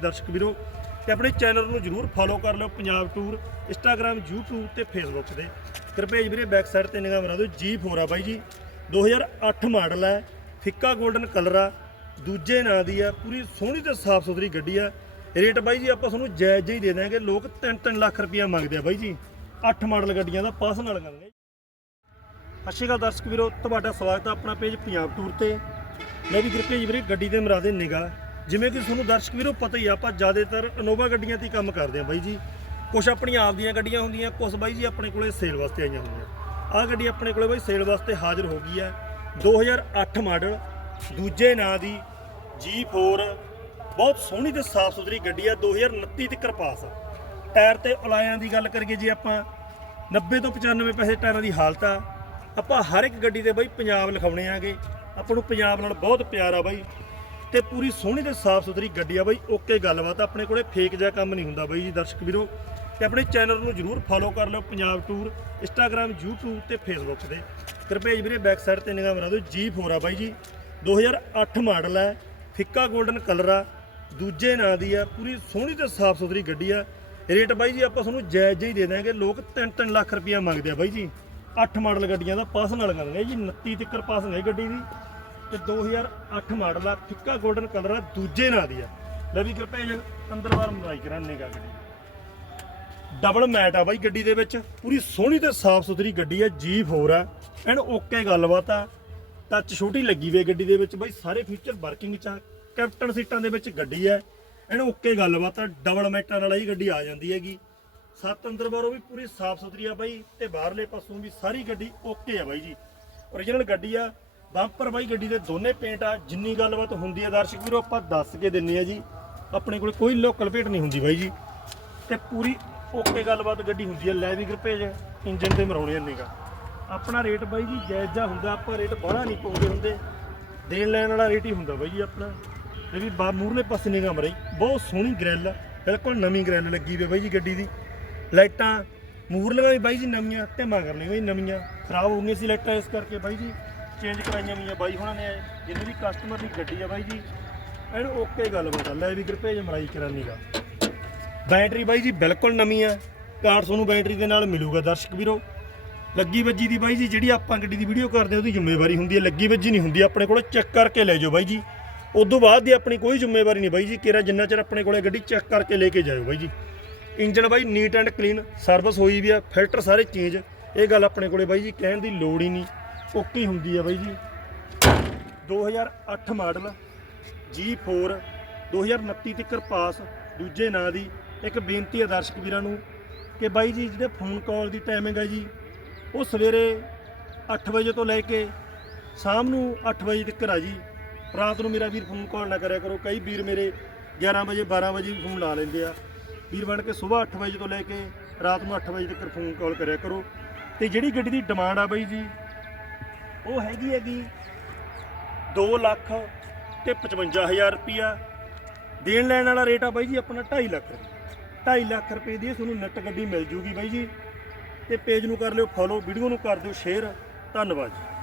ਦਰਸ਼ਕ ਵੀਰੋ, ਤੇ ਆਪਣੇ ਚੈਨਲ ਨੂੰ ਜਰੂਰ ਫੋਲੋ ਕਰ ਲਿਓ ਪੰਜਾਬ ਟੂਰ ਇੰਸਟਾਗ੍ਰam YouTube ਤੇ Facebook ਤੇ। ਕਿਰਪੇਜ ਵੀਰੇ ਬੈਕ ਸਾਈਡ ਤੇ ਨਿਗਾਹ ਮਰਾ ਦਿਓ G4 ਆ ਬਾਈ ਜੀ। 2008 ਮਾਡਲ ਹੈ ਫਿੱਕਾ 골ਡਨ ਕਲਰ ਆ, ਦੂਜੇ ਨਾਂ ਦੀ ਆ, ਪੂਰੀ ਸੋਹਣੀ ਤੇ ਸਾਫ਼ ਸੁਥਰੀ ਗੱਡੀ ਆ। ਰੇਟ ਬਾਈ ਜੀ, ਆਪਾਂ ਤੁਹਾਨੂੰ ਜਾਇਜ਼ ਜਿਹਾ ਹੀ ਦੇ ਦਾਂਗੇ ਲੋਕ 3-3 ਲੱਖ ਰੁਪਇਆ ਮੰਗਦੇ ਆ ਬਾਈ ਜੀ। 8 ਮਾਡਲ ਗੱਡੀਆਂ ਦਾ ਪਾਸ ਨਾਲ ਕਰਾਂਗੇ ਸਤਿ ਸ਼੍ਰੀ ਅਕਾਲ ਦਰਸ਼ਕ ਵੀਰੋ, ਤੁਹਾਡਾ ਸਵਾਗਤ ਹੈ ਆਪਣਾ ਪੇਜ ਪੰਜਾਬ ਟੂਰ ਤੇ। ਮੈਂ ਵੀ ਕਿਰਪੇਜ ਵੀਰੇ, ਗੱਡੀ ਦੇ ਮਰਾ ਦੇ ਨਿਗਾਹ। ਜਿਵੇਂ ਕਿ ਤੁਹਾਨੂੰ ਦਰਸ਼ਕ ਵੀਰੋ ਪਤਾ ਹੀ ਆ, ਆਪਾਂ ਜ਼ਿਆਦਾਤਰ ਇਨੋਵਾ ਗੱਡੀਆਂ ਤੇ ਹੀ ਕੰਮ ਕਰਦੇ ਆ ਬਾਈ ਜੀ। ਕੁਝ ਆਪਣੀਆਂ ਆਪ ਦੀਆਂ ਗੱਡੀਆਂ ਹੁੰਦੀਆਂ ਕੁਝ ਬਾਈ ਜੀ ਆਪਣੇ ਕੋਲੇ ਸੇਲ ਵਾਸਤੇ ਆਈਆਂ ਹੁੰਦੀਆਂ। ਆਹ ਗੱਡੀ ਆਪਣੇ ਕੋਲੇ ਬਾਈ ਸੇਲ ਵਾਸਤੇ ਹਾਜ਼ਰ ਹੋ ਗਈ ਹੈ। 2008 ਮਾਡਲ, ਦੂਜੇ ਨਾਂ ਦੀ G4 ਬਹੁਤ ਸੋਹਣੀ ਤੇ ਸਾਫ਼ ਸੁਥਰੀ ਗੱਡੀ ਆ 2029 ਤੱਕ ਪਾਸ ਆ। ਟਾਇਰ ਤੇ ਅਲਾਇਆਂ ਦੀ ਗੱਲ ਕਰੀਏ ਜੇ ਆਪਾਂ 90 ਤੋਂ 95 ਪੈਸੇ ਟਾਇਰਾਂ ਦੀ ਹਾਲਤ ਆ। ਆਪਾਂ ਹਰ ਇੱਕ ਗੱਡੀ ਤੇ ਬਾਈ ਪੰਜਾਬ ਲਿਖਾਉਣੇ ਆਗੇ। ਆਪਾਂ ਨੂੰ ਪੰਜਾਬ ਨਾਲ ਬਹੁਤ ਪਿਆਰ ਆ ਬਾਈ। ਤੇ ਪੂਰੀ ਸੋਹਣੀ ਤੇ ਸਾਫ਼ ਸੁਥਰੀ ਗੱਡੀ ਆ ਬਾਈ। ਓਕੇ, ਗੱਲਬਾਤ ਆਪਣੇ ਕੋਲੇ। ਫੇਕ ਜਿਹਾ ਕੰਮ ਨਹੀਂ ਹੁੰਦਾ ਬਾਈ ਜੀ, ਦਰਸ਼ਕ ਵੀਰੋ। ਤੇ ਆਪਣੇ ਚੈਨਲ ਨੂੰ ਜਰੂਰ ਫੋਲੋ ਕਰ ਲਿਓ, ਪੰਜਾਬ ਟੂਰ ਇੰਸਟਾਗ੍ਰam YouTube ਤੇ Facebook ਤੇ। ਕਿਰਪੇਜ ਵੀਰੇ ਬੈਕ ਸਾਈਡ ਤੇ ਨਿਗਾਹ ਮਰਾ ਦਿਓ। G4 ਆ ਬਾਈ ਜੀ। 2008 ਮਾਡਲ ਹੈ ਫਿੱਕਾ 골ਡਨ ਕਲਰ ਆ। ਦੂਜੇ ਨਾਂ ਦੀ ਆ। ਪੂਰੀ ਸੋਹਣੀ ਤੇ ਸਾਫ਼ ਸੁਥਰੀ ਗੱਡੀ ਆ। ਰੇਟ ਬਾਈ ਜੀ, ਆਪਾਂ ਤੁਹਾਨੂੰ ਜਾਇਜ਼ ਜਿਹਾ ਹੀ ਦੇ ਦਾਂਗੇ ਲੋਕ 3-3 ਲੱਖ ਰੁਪਇਆ ਮੰਗਦੇ ਆ ਬਾਈ ਜੀ। 8 ਮਾਡਲ ਗੱਡੀਆਂ ਦਾ ਪਾਸ ਨਾਲ ਕਰਾਂਗੇ ਜੀ। 29 ਤੱਕ ਪਾਸ ਹੈ ਗੱਡੀ ਦੀ। ਤੇ 2008 ਮਾਡਲ ਆ, ਫਿੱਕਾ 골ਡਨ ਕਲਰ ਆ, ਦੂਜੇ ਨਾਂ ਦੀ ਆ। ਲੈ ਵੀ ਕਿਰਪਾ ਅੰਦਰ ਬਾਹਰ ਮਰਾਈ ਕਰਾਂਗੇ ਗਾ ਗੱਡੀ ਡਬਲ ਮੈਟ ਆ ਬਾਈ ਗੱਡੀ ਦੇ ਵਿੱਚ, ਪੂਰੀ ਸੋਹਣੀ ਤੇ ਸਾਫ਼ ਸੁਥਰੀ ਗੱਡੀ ਆ G4 ਆ। ਐਨ ਓਕੇ ਗੱਲਬਾਤ ਆ ਟੱਚ ਛੋਟੀ ਲੱਗੀ ਹੋਈ ਗੱਡੀ ਦੇ ਵਿੱਚ, ਬਾਈ ਸਾਰੇ ਫੀਚਰ ਵਰਕਿੰਗ ਚ ਆ ਕੈਪਟਨ ਸੀਟਾਂ ਦੇ ਵਿੱਚ ਗੱਡੀ ਆ। ਐਨ ਓਕੇ ਗੱਲਬਾਤ ਆ ਡਬਲ ਮੈਟਾਂ ਨਾਲ ਹੀ ਗੱਡੀ ਆ ਜਾਂਦੀ ਹੈਗੀ। ਸੱਤ ਅੰਦਰ ਬਾਹਰੋਂ ਵੀ ਪੂਰੀ ਸਾਫ਼ ਸੁਥਰੀ ਆ ਬਾਈ, ਤੇ ਬਾਹਰਲੇ ਪਾਸੋਂ ਵੀ ਸਾਰੀ ਗੱਡੀ ਓਕੇ ਆ ਬਾਈ ਜੀ। ਓਰੀਜਨਲ ਗੱਡੀ ਆ ਬੰਪਰ ਬਾਈ ਗੱਡੀ ਦੇ ਦੋਨੇ ਪੇਂਟ ਆ, ਜਿੰਨੀ ਗੱਲਬਾਤ ਹੁੰਦੀ ਆ ਦਰਸ਼ਕ ਵੀਰੋ, ਆਪਾਂ ਦੱਸ ਕੇ ਦਿੰਨੇ ਆ ਜੀ। ਆਪਣੇ ਕੋਲ ਕੋਈ ਲੋਕਲ ਭੇਟ ਨਹੀਂ ਹੁੰਦੀ ਬਾਈ ਜੀ। ਤੇ ਪੂਰੀ ਓਕੇ ਗੱਲਬਾਤ ਗੱਡੀ ਹੁੰਦੀ ਹੈ ਲੈ ਵੀ ਗਰਪੇਜ ਇੰਜਨ ਤੇ ਮਰਾਉਣੇ ਨੇਗਾ। ਆਪਣਾ ਰੇਟ ਬਾਈ ਜੀ, ਜਾਇਜ਼ ਜਿਹਾ ਹੁੰਦਾ, ਆਪਾਂ ਰੇਟ ਬਾਹਲਾ ਨਹੀਂ ਪਾਉਂਦੇ ਹੁੰਦੇ। ਦੇਣ ਲੈਣ ਵਾਲਾ ਰੇਟ ਹੀ ਹੁੰਦਾ ਬਾਈ ਜੀ ਆਪਣਾ। ਇਹ ਵੀ ਬਾ ਮੂਰਲੇ ਪਾਸੇ ਨਿਗਾ ਮਰਾਈ। ਬਹੁਤ ਸੋਹਣੀ ਗ੍ਰਿਲ ਬਿਲਕੁਲ ਨਵੀਂ ਗ੍ਰਿਲ ਲੱਗੀ ਹੋਈ ਬਾਈ ਜੀ ਗੱਡੀ ਦੀ। ਲਾਈਟਾਂ ਮੂਰਲੀਆਂ ਵੀ ਬਾਈ ਜੀ ਨਵੀਆਂ ਤੇ ਮਗਰ ਨੇ ਵੀ ਨਵੀਆਂ। ਖਰਾਬ ਹੋ ਗਈਆਂ ਸੀ ਲਾਈਟਾਂ ਇਸ ਕਰਕੇ ਬਾਈ ਜੀ। ਚੇਂਜ ਕਰਾਈਆਂ ਹੋਈਆਂ ਬਾਈ ਹੁਣਾਂ ਨੇ ਜਿੰਨੇ ਵੀ ਕਸਟਮਰ ਦੀ ਗੱਡੀ ਆ ਬਾਈ ਜੀ। ਇਹਨੂੰ ਓਕੇ ਗੱਲ ਬਤਾ ਲੈ ਵੀ ਭੇਜ ਮਰਾਈ ਕਰਾਨੀਗਾ ਬੈਟਰੀ ਬਾਈ ਜੀ ਬਿਲਕੁਲ ਨਵੀਂ ਆ, ਕਾਰ ਤੁਹਾਨੂੰ ਬੈਟਰੀ ਦੇ ਨਾਲ ਮਿਲੂਗਾ ਦਰਸ਼ਕ ਵੀਰੋ। ਲੱਗੀ ਵੱਜੀ ਦੀ ਬਾਈ ਜੀ, ਜਿਹੜੀ ਆਪਾਂ ਗੱਡੀ ਦੀ ਵੀਡੀਓ ਕਰਦੇ ਹਾਂ, ਉਹਦੀ ਜ਼ਿੰਮੇਵਾਰੀ ਹੁੰਦੀ ਹੈ ਲੱਗੀ ਵੱਜੀ ਨਹੀਂ ਹੁੰਦੀ, ਆਪਣੇ ਕੋਲ ਚੈੱਕ ਕਰਕੇ ਲੈ ਜਾਓ ਬਾਈ ਜੀ। ਉਦੋਂ ਬਾਅਦ ਦੀ ਆਪਣੀ ਕੋਈ ਜ਼ਿੰਮੇਵਾਰੀ ਨਹੀਂ ਬਾਈ ਜੀ, ਕਿਹੜਾ ਜਿੰਨਾ ਚਿਰ ਆਪਣੇ ਕੋਲੇ ਗੱਡੀ ਚੈੱਕ ਕਰਕੇ ਲੈ ਕੇ ਜਾਇਓ ਬਾਈ ਜੀ। ਇੰਜਨ ਬਾਈ ਨੀਟ ਐਂਡ ਕਲੀਨ ਸਰਵਿਸ ਹੋਈ ਵੀ ਆ ਫਿਲਟਰ ਸਾਰੇ ਚੇਂਜ ਇਹ ਗੱਲ ਆਪਣੇ ਕੋਲੇ ਬਾਈ ਜੀ ਕਹਿਣ ਦੀ ਲੋੜ ਹੀ ਨਹੀਂ। ਓਕੇ ਹੁੰਦੀ ਆ ਬਾਈ ਜੀ। 2008 ਮਾਡਲ G4 2029 ਤੱਕ ਪਾਸ, ਦੂਜੇ ਨਾਂ ਦੀ। ਇੱਕ ਬੇਨਤੀ ਹੈ ਦਰਸ਼ਕ ਵੀਰਾਂ ਨੂੰ ਕਿ ਬਾਈ ਜੀ, ਜਿਹੜੇ ਫੋਨ ਕਾਲ ਦੀ ਟਾਈਮਿੰਗ ਹੈ ਜੀ, ਉਹ ਸਵੇਰੇ 8 ਵਜੇ ਤੋਂ ਲੈ ਕੇ ਸ਼ਾਮ ਨੂੰ 8 ਵਜੇ ਤੱਕ ਆ ਜੀ। ਰਾਤ ਨੂੰ ਮੇਰਾ ਵੀਰ ਫੋਨ ਕਾਲ ਨਾ ਕਰਿਆ ਕਰੋ। ਕਈ ਵੀਰ ਮੇਰੇ 11 ਵਜੇ 12 ਵਜੇ ਵੀ ਫੋਨ ਲਾ ਲੈਂਦੇ ਆ। ਵੀਰ ਬਣ ਕੇ ਸਵੇਰ 8 ਵਜੇ ਤੋਂ ਲੈ ਕੇ ਰਾਤ ਨੂੰ 8 ਵਜੇ ਤੱਕ ਫੋਨ ਕਾਲ ਕਰਿਆ ਕਰੋ। ਤੇ ਜਿਹੜੀ ਗੱਡੀ ਦੀ ਡਿਮਾਂਡ ਆ ਬਾਈ ਜੀ ਉਹ ਹੈਗੀ ਹੈਗੀ 2 ਲੱਖ ਤੇ 55000 ਰੁਪਿਆ ਦੇਣ ਲੈਣ ਵਾਲਾ ਰੇਟ ਆ ਬਾਈ ਜੀ ਆਪਣਾ 2.5 ਲੱਖ 2.5 ਲੱਖ ਰੁਪਏ ਦੀ ਤੁਹਾਨੂੰ ਨੈਟ ਗੱਡੀ ਮਿਲ ਜੂਗੀ ਬਾਈ ਜੀ। ਤੇ ਪੇਜ ਨੂੰ ਕਰ ਲਿਓ ਫੋਲੋ ਵੀਡੀਓ ਨੂੰ ਕਰ ਦਿਓ ਸ਼ੇਅਰ ਧੰਨਵਾਦ ਜੀ।